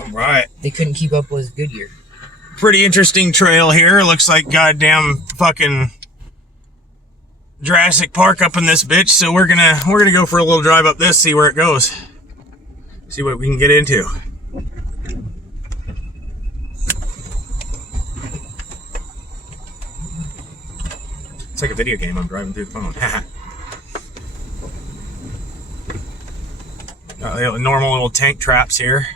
All right. They couldn't keep up with Goodyear. Pretty interesting trail here. Looks like goddamn fucking Jurassic Park up in this bitch. So we're gonna go for a little drive up this, see where it goes, see what we can get into. It's like a video game. I'm driving through the phone. Normal little tank traps here.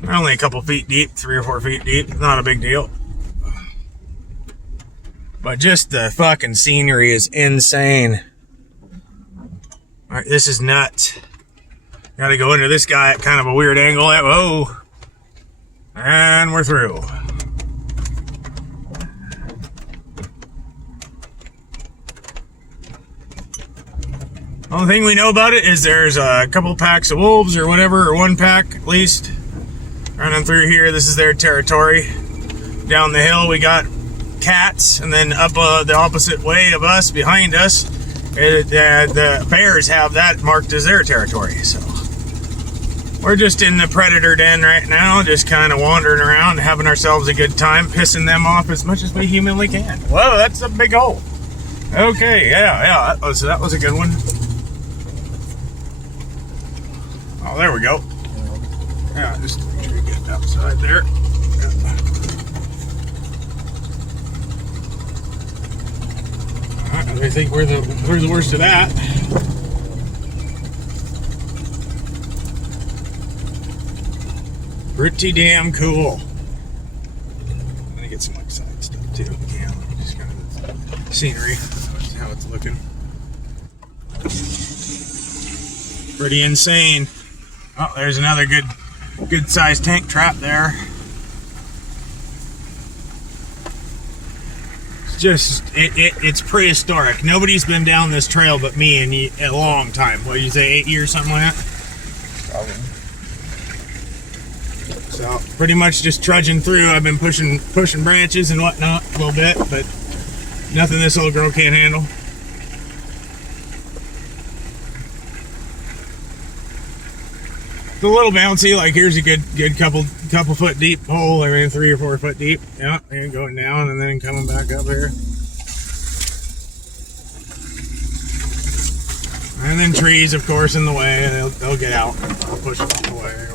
They're only a couple feet deep, 3 or 4 feet deep. Not a big deal. But just the fucking scenery is insane. Alright, this is nuts. Gotta go into this guy at kind of a weird angle. Whoa. And we're through. Only thing we know about it is there's a couple packs of wolves or whatever, or 1 pack at least, running through here. This is their territory. Down the hill we got cats, and then up the opposite way of us, behind us, the bears have that marked as their territory. So we're just in the predator den right now, just kind of wandering around, having ourselves a good time, pissing them off as much as we humanly can. Whoa, that's a big hole. Okay, yeah, that was a good one. Oh, there we go. Yeah, just make sure you get outside there. Yeah. Alright, I think we're the worst of that. Pretty damn cool. I'm gonna get some outside stuff too. Yeah, just kind of the scenery, how it's looking. Pretty insane. Oh, there's another good sized tank trap there. It's prehistoric. Nobody's been down this trail but me in a long time. What did you say, 8 years, something like that? Probably. So pretty much just trudging through. I've been pushing branches and whatnot a little bit, but nothing this little girl can't handle. It's a little bouncy. Like here's a good couple foot deep hole. I mean 3 or 4 foot deep. Yeah, and going down and then coming back up here. And then trees, of course, in the way. They'll get out. I'll push them out the way.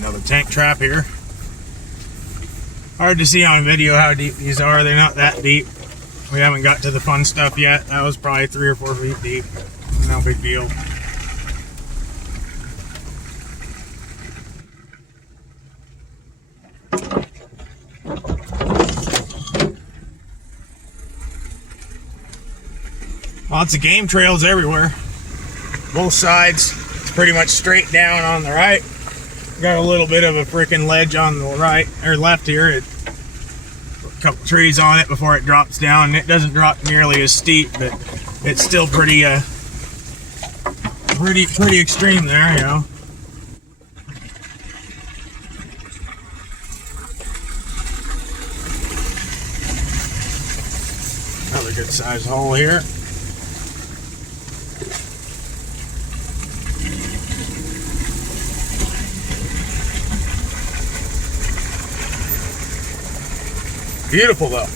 Another tank trap here. Hard to see on video how deep these are. They're not that deep. We haven't got to the fun stuff yet. That was probably 3 or 4 feet deep. No big deal. Lots of game trails everywhere. Both sides. It's pretty much straight down on the right. Got a little bit of a freaking ledge on the right or left here. A couple trees on it before it drops down. It doesn't drop nearly as steep, but it's still pretty extreme there, you know. Another good sized hole here. Beautiful though.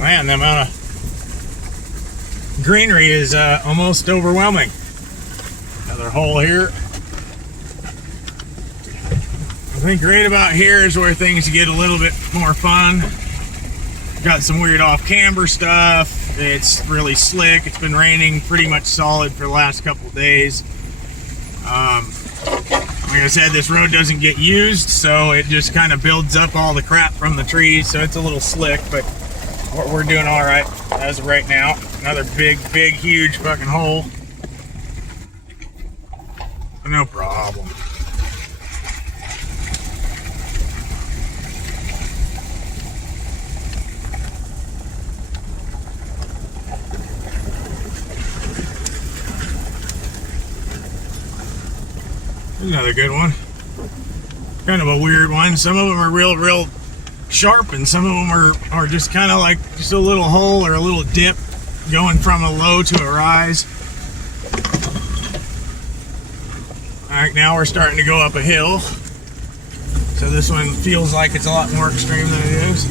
Man, the amount of greenery is almost overwhelming. Another hole here. I think right about here is where things get a little bit more fun. Got some weird off-camber stuff. It's really slick. It's been raining pretty much solid for the last couple of days. Like I said, this road doesn't get used, so it just kind of builds up all the crap from the trees, so it's a little slick, but we're doing all right as of right now. Another big, huge fucking hole. No problem. Another good one. Kind of a weird one. Some of them are real sharp, and some of them are just kind of like just a little hole or a little dip going from a low to a rise. Alright, now we're starting to go up a hill. So this one feels like it's a lot more extreme than it is.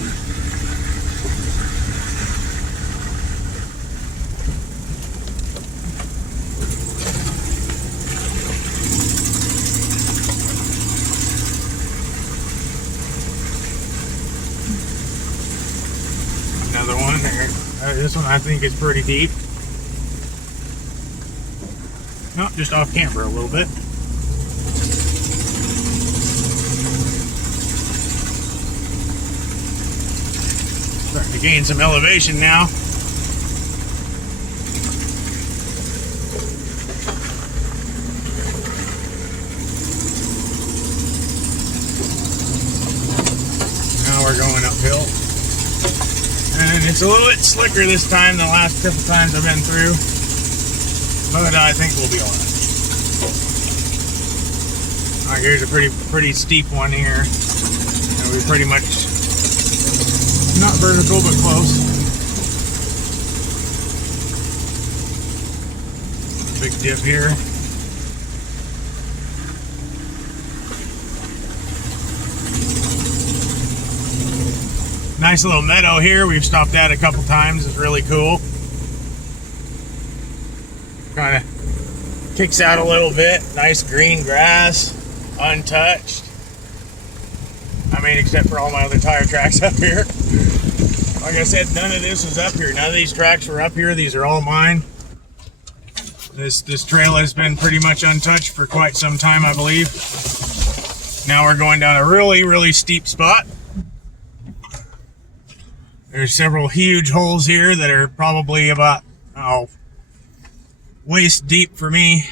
Another one there. This one I think is pretty deep. No, just off camber a little bit. Starting to gain some elevation now. Now we're going uphill. And it's a little bit slicker this time than the last couple times I've been through. But I think we'll be alright. Alright, here's a pretty steep one here. And we pretty much not vertical, but close. Big dip here. Nice little meadow here. We've stopped at a couple times. It's really cool. Kind of kicks out a little bit. Nice green grass, untouched. I mean, except for all my other tire tracks up here. Like I said, none of this was up here. None of these tracks were up here. These are all mine. This trail has been pretty much untouched for quite some time, I believe. Now we're going down a really steep spot. There's several huge holes here that are probably about, waist deep for me.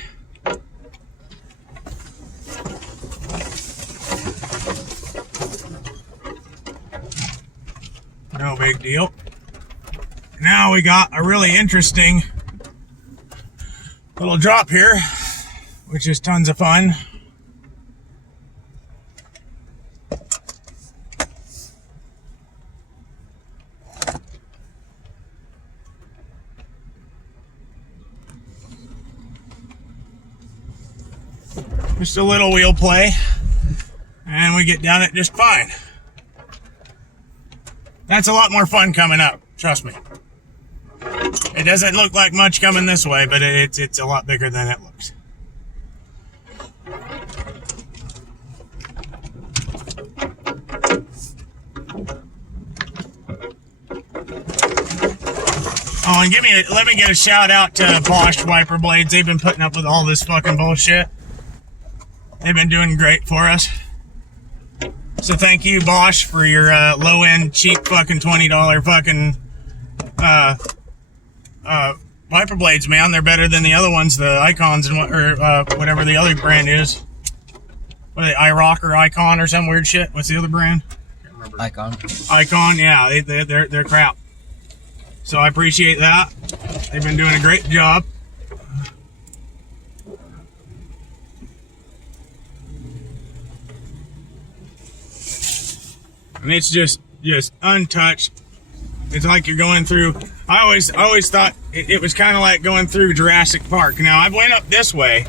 No big deal. Now we got a really interesting little drop here, which is tons of fun. Just a little wheel play, and we get down it just fine. That's a lot more fun coming up, trust me. It doesn't look like much coming this way, but it's a lot bigger than it looks. Oh, and let me get a shout out to Bosch wiper blades. They've been putting up with all this fucking bullshit. They've been doing great for us. So thank you, Bosch, for your low-end, cheap fucking $20 fucking wiper blades, man. They're better than the other ones, the Icons and whatever the other brand is. What are they, iRock or Icon or some weird shit? What's the other brand? Can't remember. Icon. Icon, yeah, they're crap. So I appreciate that. They've been doing a great job. And it's just untouched. It's like you're going through. I always thought it was kind of like going through Jurassic Park. Now I went up this way.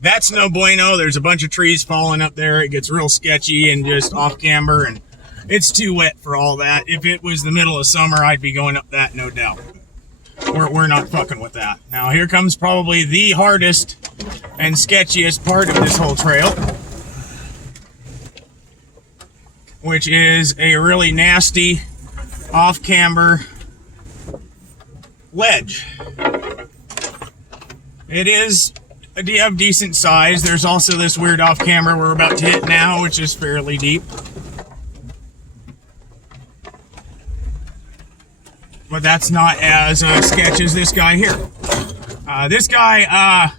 That's no bueno. There's a bunch of trees falling up there. It gets real sketchy and just off camber, and it's too wet for all that. If it was the middle of summer, I'd be going up that, no doubt. We're not fucking with that. Now here comes probably the hardest and sketchiest part of this whole trail, which is a really nasty off-camber ledge. It is of decent size. There's also this weird off-camber we're about to hit now, which is fairly deep. But that's not as sketchy as this guy here. This guy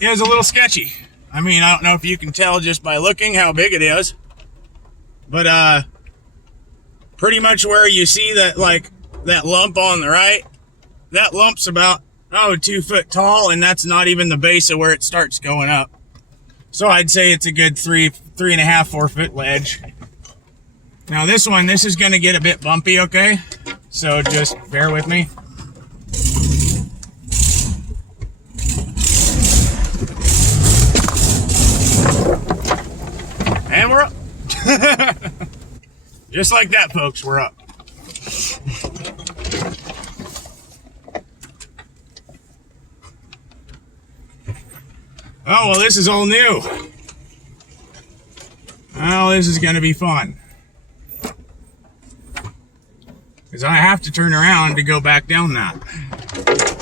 is a little sketchy. I mean, I don't know if you can tell just by looking how big it is, but pretty much where you see that, like, that lump on the right, that lump's about 2 foot tall, and that's not even the base of where it starts going up. So I'd say it's a good 3.5, 4 foot ledge. Now this is going to get a bit bumpy, okay? So just bear with me. And we're up. Just like that, folks, we're up. Oh, well, this is all new. Oh, this is going to be fun. Because I have to turn around to go back down that.